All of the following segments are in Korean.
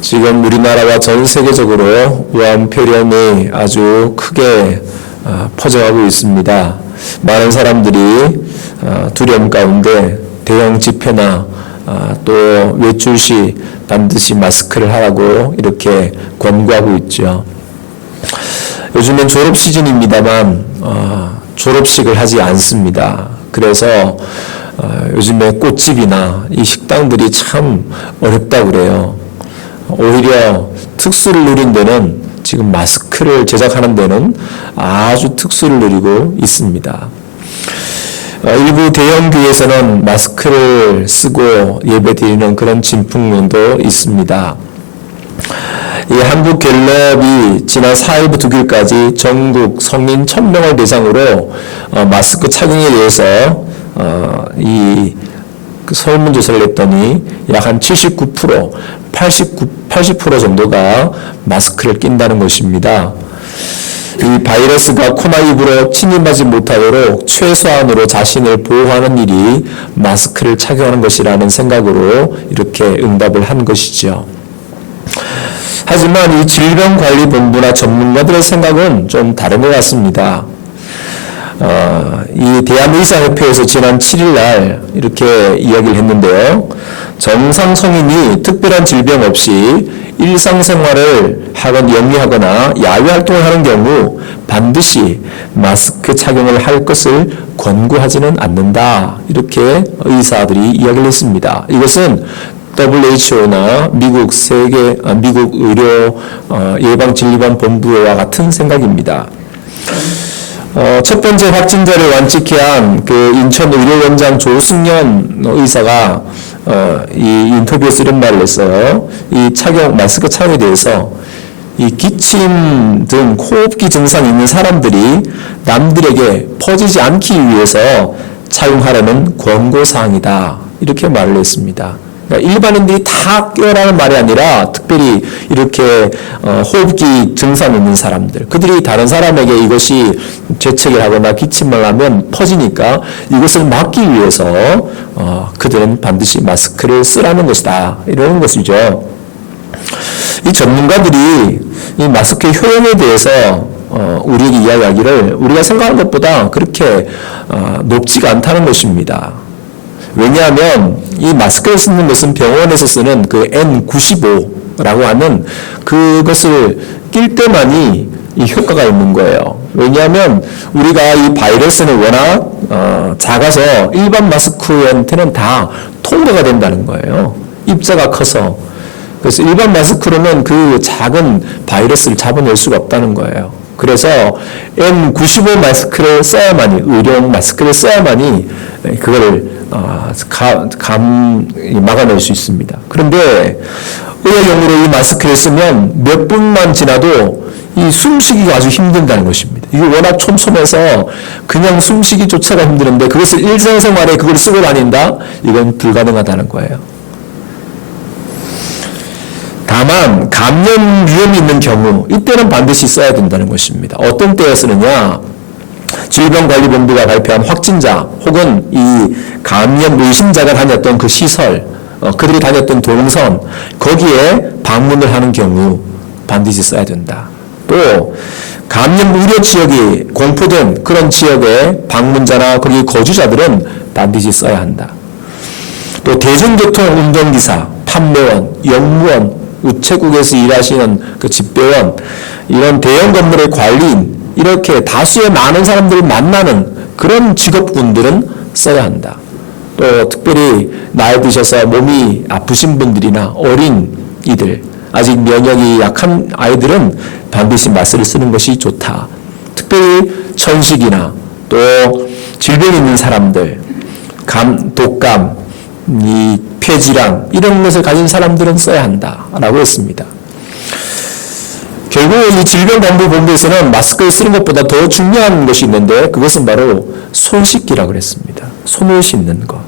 지금 우리나라와 전 세계적으로 우한폐렴이 아주 크게 퍼져가고 있습니다. 많은 사람들이 두려움 가운데 대형 집회나 또 외출 시 반드시 마스크를 하라고 이렇게 권고하고 있죠. 요즘은 졸업 시즌입니다만 졸업식을 하지 않습니다. 그래서 요즘에 꽃집이나 이 식당들이 참 어렵다고 그래요. 오히려 특수를 누린 데는 지금 마스크를 제작하는 데는 아주 특수를 누리고 있습니다. 일부 대형 교회에서는 마스크를 쓰고 예배드리는 그런 진풍론도 있습니다. 이 한국갤럽이 지난 4일부터 9일까지 전국 성인 1000명을 대상으로 마스크 착용에 대해서 설문조사를 했더니 약 한 79%, 80% 정도가 마스크를 낀다는 것입니다. 이 바이러스가 코나 입으로 침입하지 못하도록 최소한으로 자신을 보호하는 일이 마스크를 착용하는 것이라는 생각으로 이렇게 응답을 한 것이죠. 하지만 이 질병관리본부나 전문가들의 생각은 좀 다른 것 같습니다. 이 대한의사협회에서 지난 7일 날 이렇게 이야기를 했는데요. 정상 성인이 특별한 질병 없이 일상생활을 영위하거나 야외 활동을 하는 경우 반드시 마스크 착용을 할 것을 권고하지는 않는다. 이렇게 의사들이 이야기를 했습니다. 이것은 WHO나 미국 의료 예방진료본부와 같은 생각입니다. 첫 번째 확진자를 완치한 그 인천 의료원장 조승연 의사가 이 인터뷰에서 이런 말을 했어요. 이 마스크 착용에 대해서 이 기침 등 호흡기 증상이 있는 사람들이 남들에게 퍼지지 않기 위해서 착용하라는 권고사항이다. 이렇게 말을 했습니다. 그러니까 일반인들이 다 껴라는 말이 아니라 특별히 이렇게 호흡기 증상 있는 사람들, 그들이 다른 사람에게 이것이 재채기를 하거나 기침을 하면 퍼지니까 이것을 막기 위해서 그들은 반드시 마스크를 쓰라는 것이다. 이런 것이죠. 이 전문가들이 이 마스크의 효용에 대해서 우리에게 이야기하기를 우리가 생각하는 것보다 그렇게 높지가 않다는 것입니다. 왜냐하면 이 마스크를 쓰는 것은 병원에서 쓰는 그 N95라고 하는 그것을 낄 때만이 이 효과가 있는 거예요. 왜냐하면 우리가 이 바이러스는 워낙 작아서 일반 마스크한테는 다 통과가 된다는 거예요. 입자가 커서. 그래서 일반 마스크로는 그 작은 바이러스를 잡아낼 수가 없다는 거예요. 그래서 N95 마스크를 써야만이, 의료용 마스크를 써야만이 그걸 막아낼 수 있습니다. 그런데 의료용으로 이 마스크를 쓰면 몇 분만 지나도 이 숨쉬기가 아주 힘든다는 것입니다. 이게 워낙 촘촘해서 그냥 숨쉬기조차가 힘드는데 그것을 일상생활에 그걸 쓰고 다닌다? 이건 불가능하다는 거예요. 다만 감염 위험이 있는 경우 이때는 반드시 써야 된다는 것입니다. 어떤 때에 쓰느냐? 질병관리본부가 발표한 확진자 혹은 이 감염 의심자가 다녔던 그 시설, 그들이 다녔던 동선, 거기에 방문을 하는 경우 반드시 써야 된다. 또 감염 우려 지역이 공포된 그런 지역의 방문자나 거기 거주자들은 반드시 써야 한다. 또 대중교통 운전기사, 판매원, 영무원, 우체국에서 일하시는 그 집배원, 이런 대형 건물의 관리인, 이렇게 다수의 많은 사람들을 만나는 그런 직업군들은 써야 한다. 또 특별히 나이 드셔서 몸이 아프신 분들이나 어린이들, 아직 면역이 약한 아이들은 반드시 마스크를 쓰는 것이 좋다. 특별히 천식이나 또 질병이 있는 사람들, 독감, 이 폐질환 이런 것을 가진 사람들은 써야 한다라고 했습니다. 결국 이 질병관리본부에서는 마스크를 쓰는 것보다 더 중요한 것이 있는데 그것은 바로 손 씻기라고 그랬습니다. 손을 씻는 것.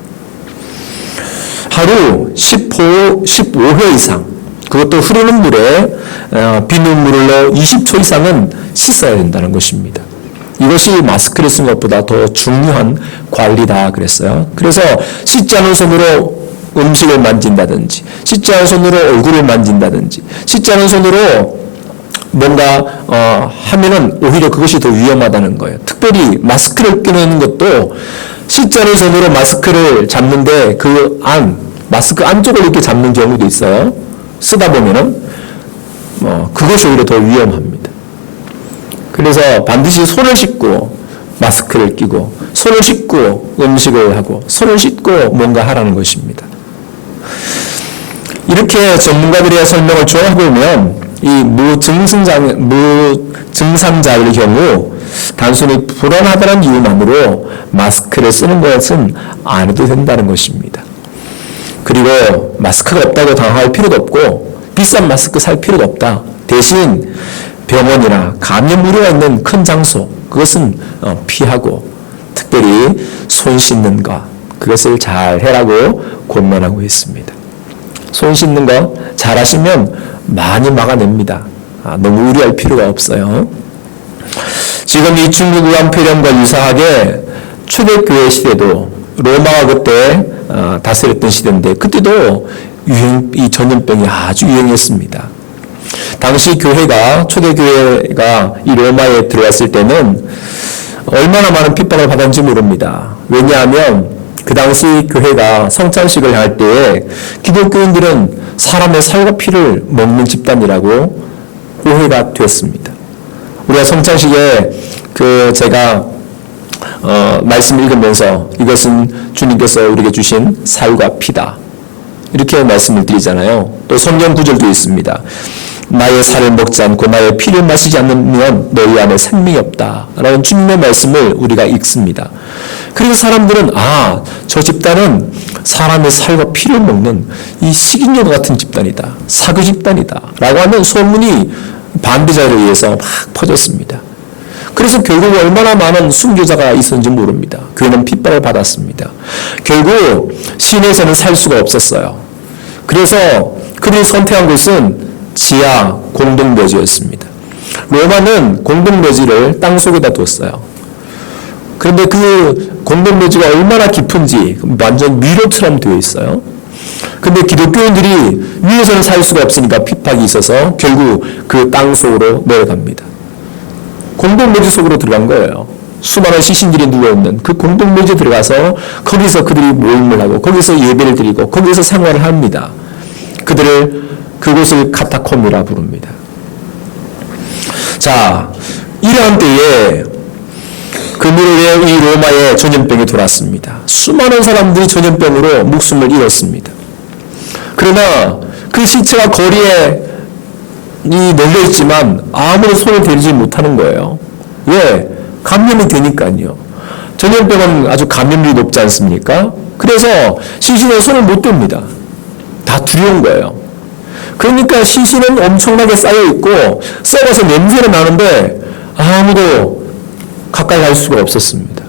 하루 15회 이상, 그것도 흐르는 물에 비눗물을 넣어 20초 이상은 씻어야 된다는 것입니다. 이것이 마스크를 쓰는 것보다 더 중요한 관리다 그랬어요. 그래서 씻지 않은 손으로 음식을 만진다든지, 씻지 않은 손으로 얼굴을 만진다든지, 씻지 않은 손으로 뭔가 하면은 오히려 그것이 더 위험하다는 거예요. 특별히 마스크를 끼는 것도 씻지 않은 손으로 마스크를 잡는데 마스크 안쪽을 이렇게 잡는 경우도 있어요. 쓰다 보면은 그것이 오히려 더 위험합니다. 그래서 반드시 손을 씻고 마스크를 끼고, 손을 씻고 음식을 하고, 손을 씻고 뭔가 하라는 것입니다. 이렇게 전문가들의 설명을 종합해보면 이 무증상자의 경우 단순히 불안하다는 이유만으로 마스크를 쓰는 것은 안 해도 된다는 것입니다. 그리고 마스크가 없다고 당황할 필요도 없고 비싼 마스크 살 필요도 없다. 대신 병원이나 감염 우려가 있는 큰 장소, 그것은 피하고 특별히 손 씻는 것, 그것을 잘 해라고 권면하고 있습니다. 손 씻는 거 잘 하시면 많이 막아냅니다. 너무 우려할 필요가 없어요. 지금 이 중국 우한폐렴과 유사하게 초대교회 시대도 로마가 그때 다스렸던 시대인데 그때도 이 전염병이 아주 유행했습니다. 당시 초대교회가 이 로마에 들어왔을 때는 얼마나 많은 핍박을 받았는지 모릅니다. 왜냐하면 그 당시 교회가 성찬식을 할 때에 기독교인들은 사람의 살과 피를 먹는 집단이라고 오해가 됐습니다. 우리가 성찬식에 제가 말씀 읽으면서 이것은 주님께서 우리에게 주신 살과 피다, 이렇게 말씀을 드리잖아요. 또 성경 구절도 있습니다. 나의 살을 먹지 않고 나의 피를 마시지 않으면 너희 안에 생명이 없다 라는 주님의 말씀을 우리가 읽습니다. 그래서 사람들은 저 집단은 사람의 살과 피를 먹는 이 식인종 같은 집단이다, 사교 집단이다 라고 하는 소문이 반대자에 의해서 막 퍼졌습니다. 그래서 결국 얼마나 많은 순교자가 있었는지 모릅니다. 교회는 핍박을 받았습니다. 결국 시내에서는 살 수가 없었어요. 그래서 그들이 선택한 곳은 지하 공동묘지였습니다. 로마는 공동묘지를 땅속에다 뒀어요. 그런데 그 공동묘지가 얼마나 깊은지 완전 미로처럼 되어 있어요. 근데 기독교인들이 위에서는 살 수가 없으니까 핍박이 있어서 결국 그 땅속으로 내려갑니다. 공동묘지 속으로 들어간 거예요. 수많은 시신들이 누워있는 그 공동묘지에 들어가서 거기서 그들이 모임을 하고 거기서 예배를 드리고 거기서 생활을 합니다. 그곳을 카타콤이라 부릅니다. 자, 이러한 때에 그 무렵에 이 로마에 전염병이 돌았습니다. 수많은 사람들이 전염병으로 목숨을 잃었습니다. 그러나 그 시체가 거리에 널려있지만 아무런 손을 대지 못하는 거예요. 왜? 감염이 되니까요. 전염병은 아주 감염률이 높지 않습니까? 그래서 시신에 손을 못 댑니다. 다 두려운 거예요. 그러니까 시신은 엄청나게 쌓여있고 썩어서 냄새가 나는데 아무도 가까이 갈 수가 없었습니다.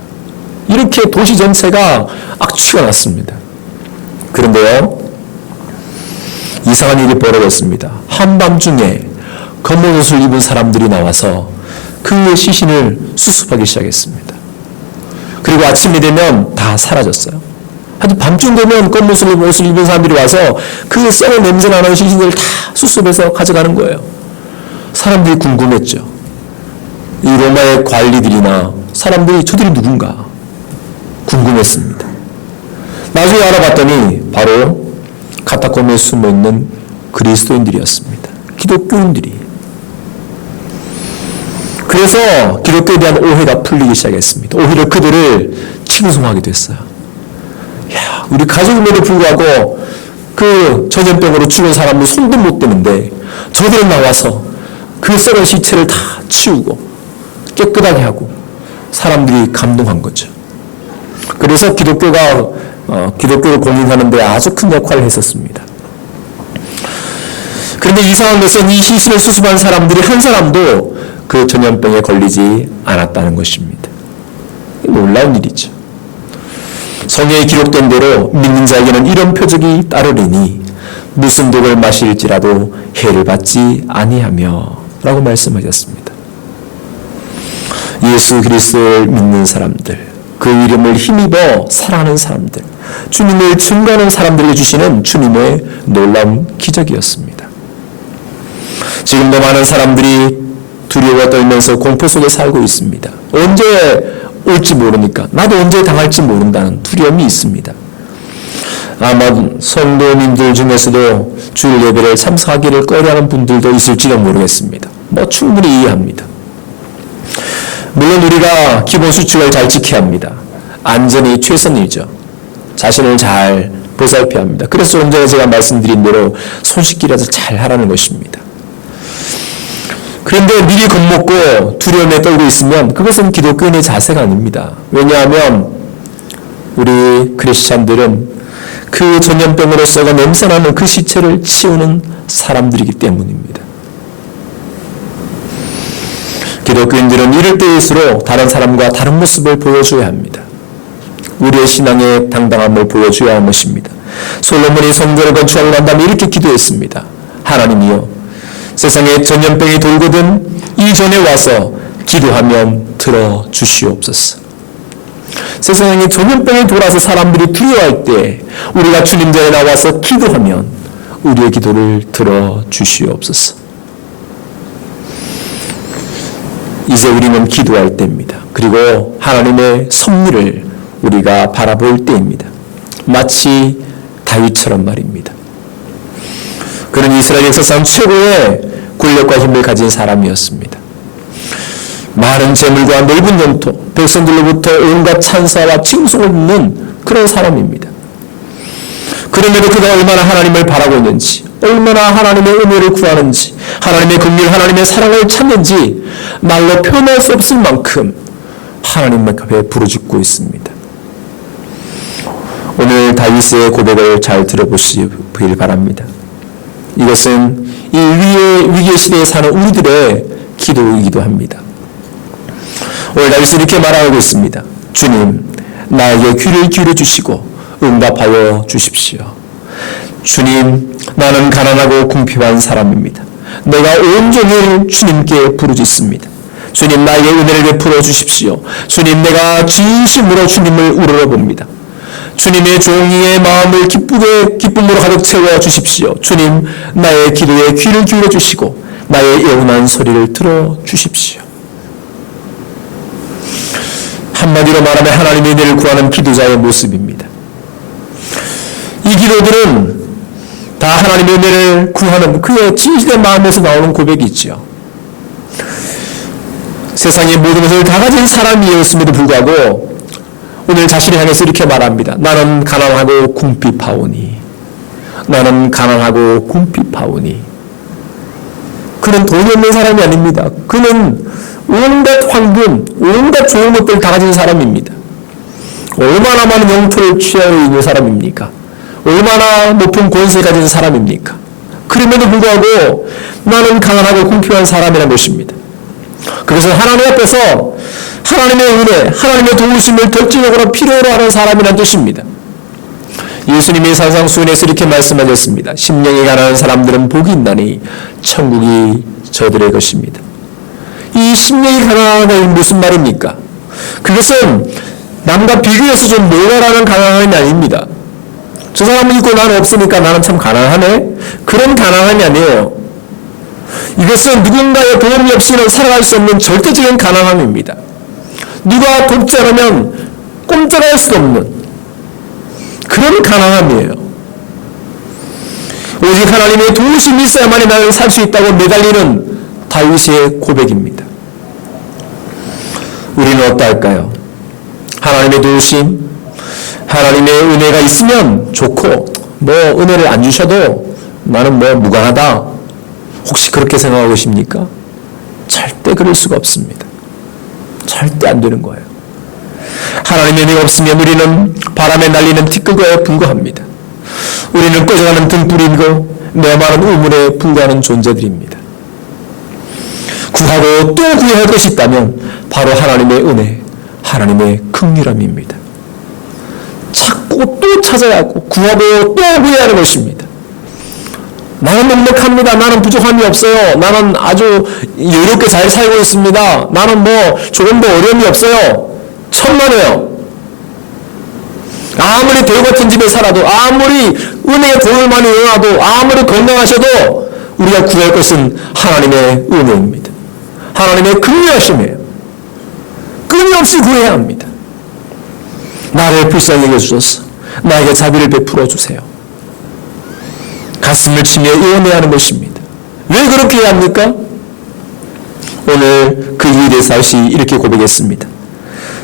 이렇게 도시 전체가 악취가 났습니다. 그런데요, 이상한 일이 벌어졌습니다. 한밤중에 검은 옷을 입은 사람들이 나와서 그 시신을 수습하기 시작했습니다. 그리고 아침이 되면 다 사라졌어요. 하여튼 밤중 되면 검은 옷을 입은 사람들이 와서 그 썩은 냄새 나는 시신을 다 수습해서 가져가는 거예요. 사람들이 궁금했죠. 이 로마의 관리들이나 사람들이 저들이 누군가 궁금했습니다. 나중에 알아봤더니 바로 카타콤에 숨어있는 그리스도인들이었습니다. 기독교인들이. 그래서 기독교에 대한 오해가 풀리기 시작했습니다. 오히려 그들을 칭송하게 됐어요. 야, 우리 가족임에도 불구하고 그 전염병으로 죽은 사람들 손도 못 대는데 저들은 나와서 그 썩은 시체를 다 치우고 깨끗하게 하고 사람들이 감동한 거죠. 그래서 기독교를 공인하는 데 아주 큰 역할을 했었습니다. 그런데 이상한 것은 이 시신을 수습한 사람들이 한 사람도 그 전염병에 걸리지 않았다는 것입니다. 놀라운 일이죠. 성경에 기록된 대로 믿는 자에게는 이런 표적이 따르리니 무슨 독을 마실지라도 해를 받지 아니하며 라고 말씀하셨습니다. 예수 그리스도를 믿는 사람들, 그 이름을 힘입어 살아가는 사람들, 주님을 증거하는 사람들에게 주시는 주님의 놀라운 기적이었습니다. 지금도 많은 사람들이 두려워 떨면서 공포 속에 살고 있습니다. 언제 올지 모르니까, 나도 언제 당할지 모른다는 두려움이 있습니다. 아마 성도님들 중에서도 주일 예배를 참석하기를 꺼려하는 분들도 있을지도 모르겠습니다. 충분히 이해합니다. 물론 우리가 기본 수칙을 잘 지켜야 합니다. 안전이 최선이죠. 자신을 잘 보살펴야 합니다. 그래서 좀 전에 제가 말씀드린 대로 손 씻기라도 잘 하라는 것입니다. 그런데 미리 겁먹고 두려움에 떨고 있으면 그것은 기독교인의 자세가 아닙니다. 왜냐하면 우리 크리스찬들은 그 전염병으로 썩어 냄새나는 그 시체를 치우는 사람들이기 때문입니다. 기독교인들은 이럴 때일수록 다른 사람과 다른 모습을 보여줘야 합니다. 우리의 신앙의 당당함을 보여줘야 하는 것입니다. 솔로몬이 성전을 건축하고 난 다음에 이렇게 기도했습니다. 하나님이여, 세상에 전염병이 돌거든 이전에 와서 기도하면 들어주시옵소서. 세상에 전염병이 돌아서 사람들이 두려워할 때 우리가 주님 전에 나와서 기도하면 우리의 기도를 들어주시옵소서. 이제 우리는 기도할 때입니다. 그리고 하나님의 섭리를 우리가 바라볼 때입니다. 마치 다윗처럼 말입니다. 그는 이스라엘 역사상 최고의 권력과 힘을 가진 사람이었습니다. 많은 재물과 넓은 영토, 백성들로부터 온갖 찬사와 칭송을 듣는 그런 사람입니다. 그럼에도 그가 얼마나 하나님을 바라고 있는지, 얼마나 하나님의 은혜를 구하는지, 하나님의 긍휼, 하나님의 사랑을 찾는지 말로 표현할 수 없을 만큼 하나님 앞에 부르짖고 있습니다. 오늘 다윗의 고백을 잘 들어보시길 바랍니다. 이것은 이 위기의 시대에 사는 우리들의 기도이기도 합니다. 오늘 다윗은 이렇게 말하고 있습니다. 주님, 나에게 귀를 기울여 주시고 응답하여 주십시오. 주님, 나는 가난하고 궁핍한 사람입니다. 내가 온종일 주님께 부르짖습니다. 주님, 나에게 은혜를 베풀어 주십시오. 주님, 내가 진심으로 주님을 우러러봅니다. 주님의 종이의 마음을 기쁨으로 가득 채워 주십시오. 주님, 나의 기도에 귀를 기울여 주시고 나의 애원한 소리를 들어 주십시오. 한마디로 말하면 하나님의 은혜를 구하는 기도자의 모습입니다. 이 기도들은 다 하나님의 은혜를 구하는 그의 진실의 마음에서 나오는 고백이지요. 세상의 모든 것을 다 가진 사람이었음에도 불구하고 오늘 자신을 향해서 이렇게 말합니다. 나는 가난하고 궁핍하오니. 나는 가난하고 궁핍하오니. 그는 돈이 없는 사람이 아닙니다. 그는 온갖 황금, 온갖 좋은 것들 다 가진 사람입니다. 얼마나 많은 영토를 취하고 있는 사람입니까? 얼마나 높은 권세를 가진 사람입니까? 그럼에도 불구하고 나는 가난하고 궁핍한 사람이라는 것입니다. 그것은 하나님 앞에서 하나님의 은혜, 하나님의 도우심을 결정적으로 필요로 하는 사람이라는 뜻입니다. 예수님이 산상수훈에서 이렇게 말씀하셨습니다. 심령이 가난한 사람들은 복이 있나니 천국이 저들의 것입니다. 이 심령이 가난한 것은 무슨 말입니까? 그것은 남과 비교해서 좀 모자라는 가난함이 아닙니다. 저 사람은 있고 나는 없으니까 나는 참 가난하네? 그런 가난함이 아니에요. 이것은 누군가의 도움이 없이는 살아갈 수 없는 절대적인 가난함입니다. 누가 돕지 않으면 꼼짝할 수 없는 그런 가난함이에요. 오직 하나님의 도우심이 있어야만이 나는 살 수 있다고 매달리는 다윗의 고백입니다. 우리는 어떨까요? 하나님의 도우심, 하나님의 은혜가 있으면 좋고 은혜를 안 주셔도 나는 무관하다. 혹시 그렇게 생각하고 계십니까? 절대 그럴 수가 없습니다. 절대 안 되는 거예요. 하나님의 은혜가 없으면 우리는 바람에 날리는 티끌과에 불과합니다. 우리는 꺼져가는 등불이고 메마른 우물에 불과하는 존재들입니다. 구하고 또 구해야 할 것이 있다면 바로 하나님의 은혜, 하나님의 긍휼함입니다. 찾고 또 찾아야 하고 구하고 또 구해야 하는 것입니다. 나는 넉넉합니다. 나는 부족함이 없어요. 나는 아주 여유롭게 잘 살고 있습니다. 나는 조금 더 어려움이 없어요. 천만에요. 아무리 대우 같은 집에 살아도, 아무리 은혜의 돈을 많이 얻어도, 아무리 건강하셔도 우리가 구할 것은 하나님의 은혜입니다. 하나님의 긍휼하심이에요. 끊임없이 구해야 합니다. 나를 불쌍히 여겨주소서. 나에게 자비를 베풀어 주세요. 가슴을 치며 예언해야 하는 것입니다. 왜 그렇게 해야 합니까? 오늘 그 일에 대해서 다시 이렇게 고백했습니다.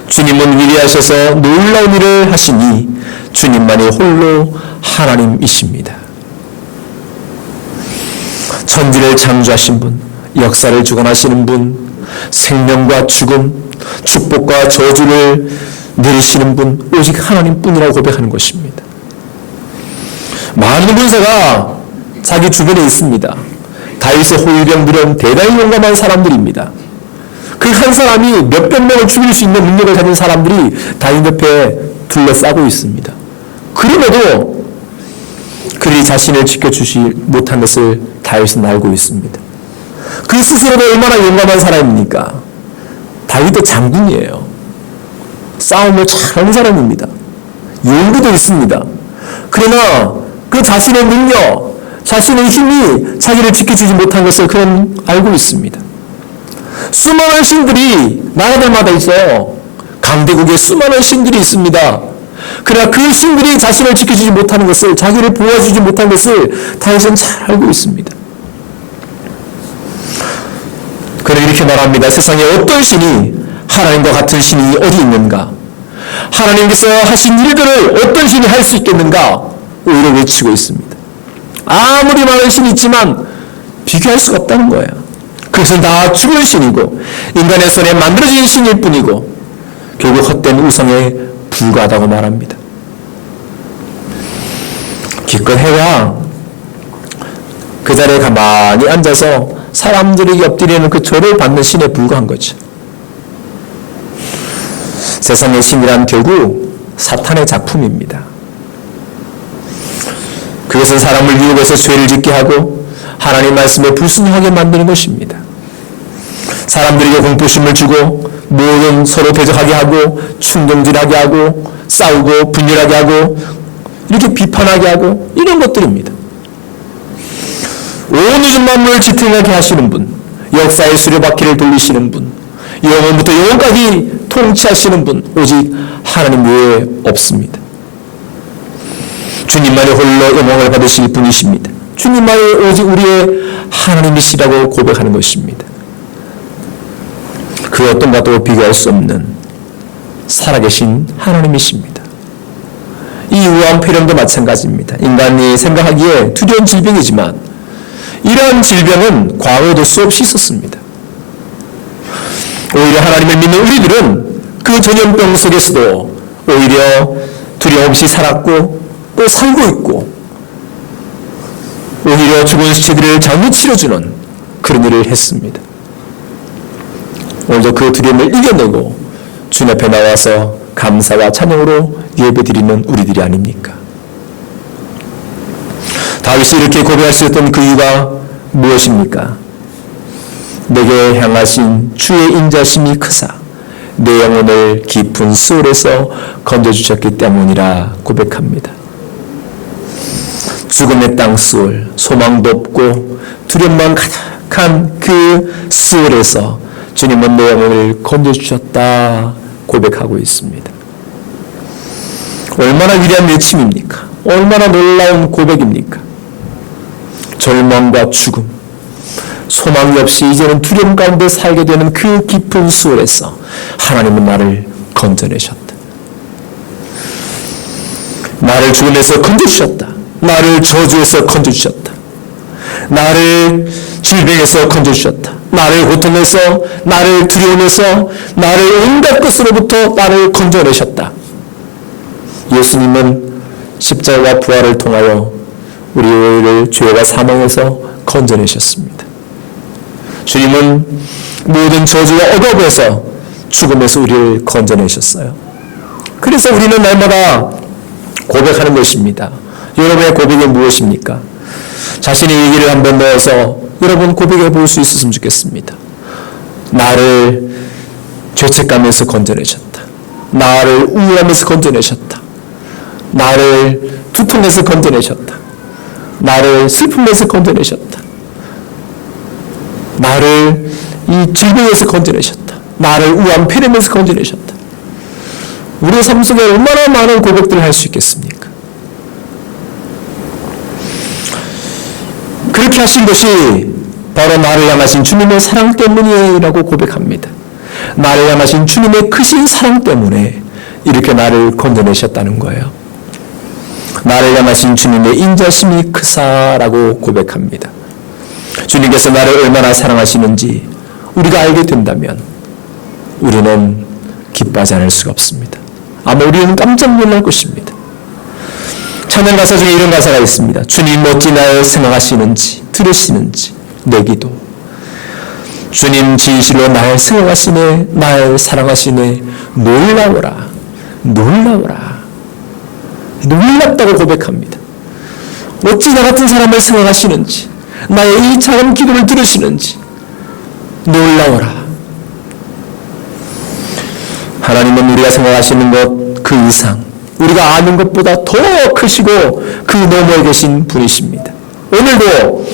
주님은 위대하셔서 놀라운 일을 하시니 주님만이 홀로 하나님이십니다. 천지를 창조하신 분, 역사를 주관하시는 분, 생명과 죽음, 축복과 저주를 내리시는 분, 오직 하나님뿐이라고 고백하는 것입니다. 많은 군사가 자기 주변에 있습니다. 다윗의 호위병들은 대단히 용감한 사람들입니다. 그 한 사람이 몇백 명을 죽일 수 있는 능력을 가진 사람들이 다윗 옆에 둘러싸고 있습니다. 그럼에도 그들이 자신을 지켜주지 못한 것을 다윗은 알고 있습니다. 그 스스로도 얼마나 용감한 사람입니까? 다윗도 장군이에요. 싸움을 잘하는 사람입니다. 용기도 있습니다. 그러나 그 자신의 능력, 자신의 힘이 자기를 지켜주지 못한 것을 그는 알고 있습니다. 수많은 신들이 나라들마다 있어요. 강대국에 수많은 신들이 있습니다. 그러나 그 신들이 자신을 지켜주지 못하는 것을, 자기를 보호해주지 못한 것을 다윗은 잘 알고 있습니다. 그는 이렇게 말합니다. 세상에 어떤 신이 하나님과 같은 신이 어디 있는가? 하나님께서 하신 일들을 어떤 신이 할 수 있겠는가? 오히려 외치고 있습니다. 아무리 많은 신이 있지만 비교할 수가 없다는 거예요. 그것은 다 죽은 신이고 인간의 손에 만들어진 신일 뿐이고 결국 헛된 우상에 불과하다고 말합니다. 기껏 해야 그 자리에 가만히 앉아서 사람들이 엎드리는 그 절을 받는 신에 불과한 거죠. 세상의 신이란 결국 사탄의 작품입니다. 그것은 사람을 유혹해서 죄를 짓게 하고 하나님 말씀에 불순종하게 만드는 것입니다. 사람들에게 공포심을 주고 모든 서로 대적하게 하고 충동질하게 하고 싸우고 분열하게 하고 이렇게 비판하게 하고 이런 것들입니다. 온 우주 만물을 지탱하게 하시는 분, 역사의 수레바퀴를 돌리시는 분, 영원부터 영원까지 통치하시는 분, 오직 하나님 외에 없습니다. 주님만이 홀로 영광을 받으실 분이십니다. 주님만이 오직 우리의 하나님이시라고 고백하는 것입니다. 그 어떤 것도 비교할 수 없는 살아계신 하나님이십니다. 이 우한 폐렴도 마찬가지입니다. 인간이 생각하기에 두려운 질병이지만 이러한 질병은 과거에도 수없이 있었습니다. 오히려 하나님을 믿는 우리들은 그 전염병 속에서도 오히려 두려움 없이 살았고 또 살고 있고 오히려 죽은 시체들을 장기 치러주는 그런 일을 했습니다. 오늘도 그 두려움을 이겨내고 주님 앞에 나와서 감사와 찬양으로 예배드리는 우리들이 아닙니까? 다윗이 이렇게 고백할 수 있었던 그 이유가 무엇입니까? 내게 향하신 주의 인자심이 크사 내 영혼을 깊은 수월에서 건져주셨기 때문이라 고백합니다. 죽음의 땅 수월, 소망도 없고 두려움만 가득한 그 수월에서 주님은 내 영혼을 건져주셨다 고백하고 있습니다. 얼마나 위대한 외침입니까? 얼마나 놀라운 고백입니까? 절망과 죽음, 소망이 없이 이제는 두려움 가운데 살게 되는 그 깊은 수월에서 하나님은 나를 건져내셨다. 나를 죽음에서 건져주셨다. 나를 저주에서 건져주셨다. 나를 질병에서 건져주셨다. 나를 고통에서, 나를 두려움에서, 나를 온갖 것으로부터 나를 건져내셨다. 예수님은 십자가와 부활을 통하여 우리를 죄와 사망에서 건져내셨습니다. 주님은 모든 저주와 억압에서 죽음에서 우리를 건져내셨어요. 그래서 우리는 날마다 고백하는 것입니다. 여러분의 고백이 무엇입니까? 자신의 얘기를 한번 넣어서 여러분 고백해 볼 수 있었으면 좋겠습니다. 나를 죄책감에서 건져내셨다. 나를 우울함에서 건져내셨다. 나를 두통에서 건져내셨다. 나를 슬픔에서 건져내셨다. 나를 이 질병에서 건져내셨다. 나를 우한 폐렴에서 건져내셨다. 우리의 삶 속에 얼마나 많은 고백들을 할 수 있겠습니까? 그렇게 하신 것이 바로 나를 향하신 주님의 사랑 때문이라고 고백합니다. 나를 향하신 주님의 크신 사랑 때문에 이렇게 나를 건져내셨다는 거예요. 나를 향하신 주님의 인자심이 크사라고 고백합니다. 주님께서 나를 얼마나 사랑하시는지 우리가 알게 된다면 우리는 기뻐하지 않을 수가 없습니다. 아마 우리는 깜짝 놀랄 것입니다. 찬양 가사 중에 이런 가사가 있습니다. 주님 어찌 날 생각하시는지 들으시는지 내 기도. 주님 진실로 날 생각하시네, 날 사랑하시네. 놀라워라, 놀라워라. 놀랍다고 고백합니다. 어찌 나 같은 사람을 생각하시는지, 나의 이 작은 기도를 들으시는지 놀라워라. 하나님은 우리가 생각하시는 것 그 이상, 우리가 아는 것보다 더 크시고 그 너머에 계신 분이십니다. 오늘도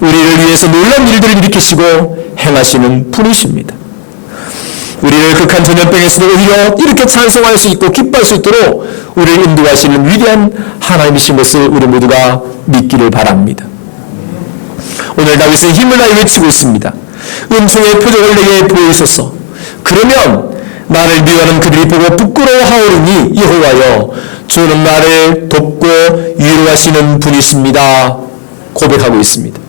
우리를 위해서 놀라운 일들을 일으키시고 행하시는 분이십니다. 우리를 극한 전염병에서도 오히려 이렇게 찬송할 수 있고 기뻐할 수 있도록 우리를 인도하시는 위대한 하나님이신 것을 우리 모두가 믿기를 바랍니다. 오늘 다윗은 힘을 다해 외치고 있습니다. 은총의 표적을 내게 보이소서. 그러면 나를 미워하는 그들이 보고 부끄러워하오리니 여호와여 주는 나를 돕고 위로하시는 분이십니다. 고백하고 있습니다.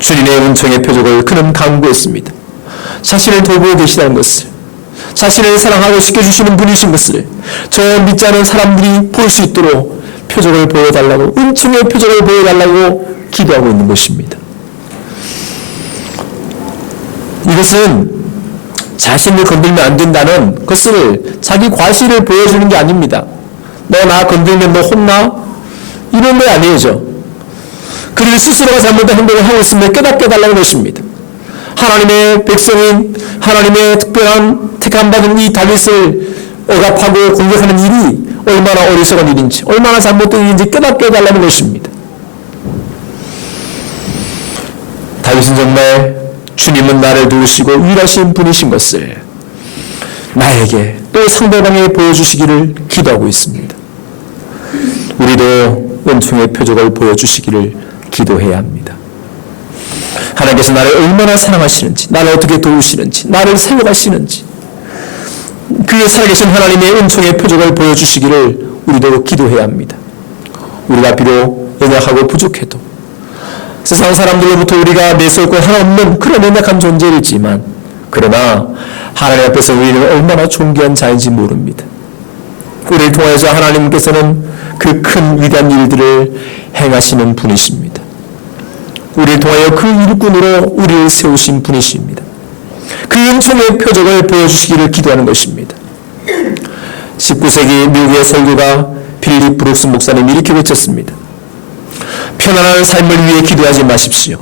주님의 은총의 표적을 그는 강구했습니다. 자신을 돌보고 계시다는 것을, 자신을 사랑하고 지켜주시는 분이신 것을 저 믿지 않은 사람들이 볼 수 있도록 표적을 보여달라고, 은총의 표적을 보여달라고 기도하고 있는 것입니다. 이것은 자신을 건들면 안 된다는 것을 자기 과실을 보여주는 게 아닙니다. 너 나 건들면 너 혼나? 이런 게 아니죠. 그를 스스로가 잘못된 행동을 하고 있으면 깨닫게 해달라는 것입니다. 하나님의 백성인, 하나님의 특별한 택함받은 이 다윗을 억압하고 공격하는 일이 얼마나 어리석은 일인지, 얼마나 잘못된 일인지 깨닫게 해달라는 것입니다. 다윗은 정말 주님은 나를 도우시고 위로하신 분이신 것을 나에게 또 상대방에게 보여주시기를 기도하고 있습니다. 우리도 은총의 표적을 보여주시기를 기도해야 합니다. 하나님께서 나를 얼마나 사랑하시는지, 나를 어떻게 도우시는지, 나를 생각하시는지 그의 살아계신 하나님의 은총의 표적을 보여주시기를 우리도 기도해야 합니다. 우리가 비록 연약하고 부족해도 세상 사람들로부터 우리가 내세울 것 하나 없는 그런 연약한 존재이지만, 그러나 하나님 앞에서 우리는 얼마나 존귀한 자인지 모릅니다. 우리를 통해서 하나님께서는 그 큰 위대한 일들을 행하시는 분이십니다. 우리를 통하여 그 일꾼으로 우리를 세우신 분이십니다. 그 은총의 표적을 보여주시기를 기도하는 것입니다. 19세기 미국의 설교가 필립 브룩스 목사님이 이렇게 외쳤습니다. 편안한 삶을 위해 기도하지 마십시오.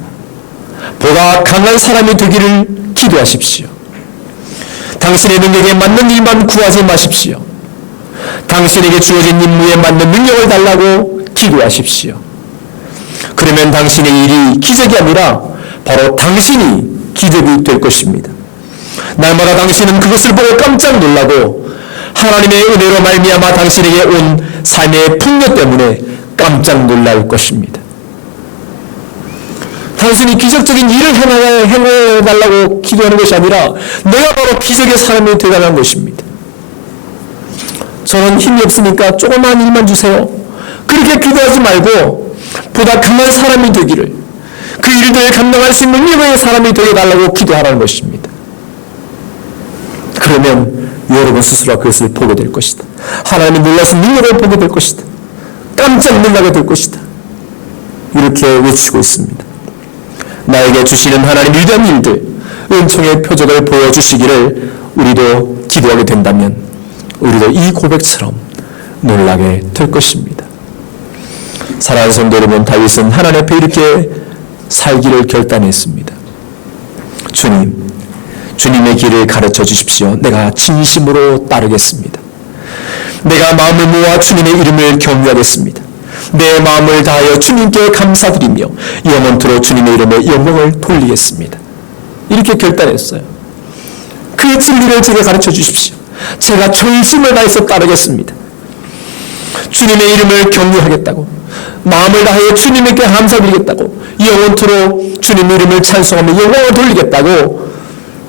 보다 강한 사람이 되기를 기도하십시오. 당신의 능력에 맞는 일만 구하지 마십시오. 당신에게 주어진 임무에 맞는 능력을 달라고 기도하십시오. 그러면 당신의 일이 기적이 아니라 바로 당신이 기적이 될 것입니다. 날마다 당신은 그것을 보고 깜짝 놀라고 하나님의 은혜로 말미암아 당신에게 온 삶의 풍요 때문에 깜짝 놀랄 것입니다. 단순히 기적적인 일을 행해달라고 기도하는 것이 아니라 내가 바로 기적의 사람이 되어가는 것입니다. 저는 힘이 없으니까 조그만 일만 주세요. 그렇게 기도하지 말고 보다 강한 사람이 되기를, 그 일들을 감당할 수 있는 능력의 사람이 되어달라고 기도하라는 것입니다. 그러면 여러분 스스로가 그것을 보게 될 것이다. 하나님이 놀라신 능력을 보게 될 것이다. 깜짝 놀라게 될 것이다. 이렇게 외치고 있습니다. 나에게 주시는 하나님 위대한 일들, 은총의 표적을 보여주시기를 우리도 기도하게 된다면 우리도 이 고백처럼 놀라게 될 것입니다. 사랑하는 성도 여러분, 다윗은 하나님 앞에 이렇게 살기를 결단했습니다. 주님의 길을 가르쳐 주십시오. 내가 진심으로 따르겠습니다. 내가 마음을 모아 주님의 이름을 경외하겠습니다. 내 마음을 다하여 주님께 감사드리며 영원토록 주님의 이름에 영광을 돌리겠습니다. 이렇게 결단했어요. 그 진리를 제게 가르쳐 주십시오. 제가 전심을 다해서 따르겠습니다. 주님의 이름을 경외하겠다고, 마음을 다하여 주님에게 감사드리겠다고, 영원토록 주님의 이름을 찬송하며 영광을 돌리겠다고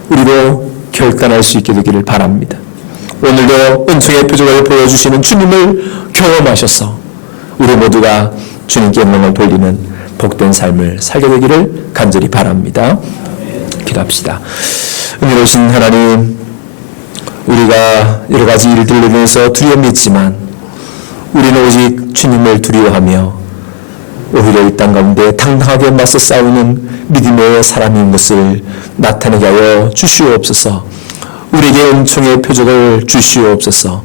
우리도 결단할 수 있게 되기를 바랍니다. 오늘도 은총의 표적을 보여주시는 주님을 경험하셔서 우리 모두가 주님께 영광을 돌리는 복된 삶을 살게 되기를 간절히 바랍니다. 기도합시다. 은혜로우신 하나님, 우리가 여러 가지 일들로 인해서 두려움이 있지만 우리는 오직 주님을 두려워하며 오히려 이 땅 가운데 당당하게 맞서 싸우는 믿음의 사람인 것을 나타내게 하여 주시옵소서. 우리에게 은총의 표적을 주시옵소서.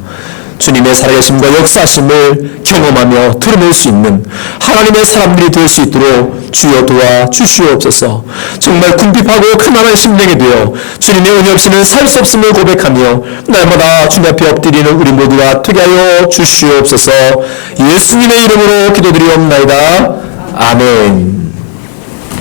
주님의 살아계심과 역사심을 경험하며 드러낼 수 있는 하나님의 사람들이 될 수 있도록 주여 도와 주시옵소서. 정말 궁핍하고 가난한 심령이 되어 주님의 은혜 없이는 살 수 없음을 고백하며 날마다 주님 앞에 엎드리는 우리 모두가 되게 하여 주시옵소서. 예수님의 이름으로 기도드리옵나이다. 아멘.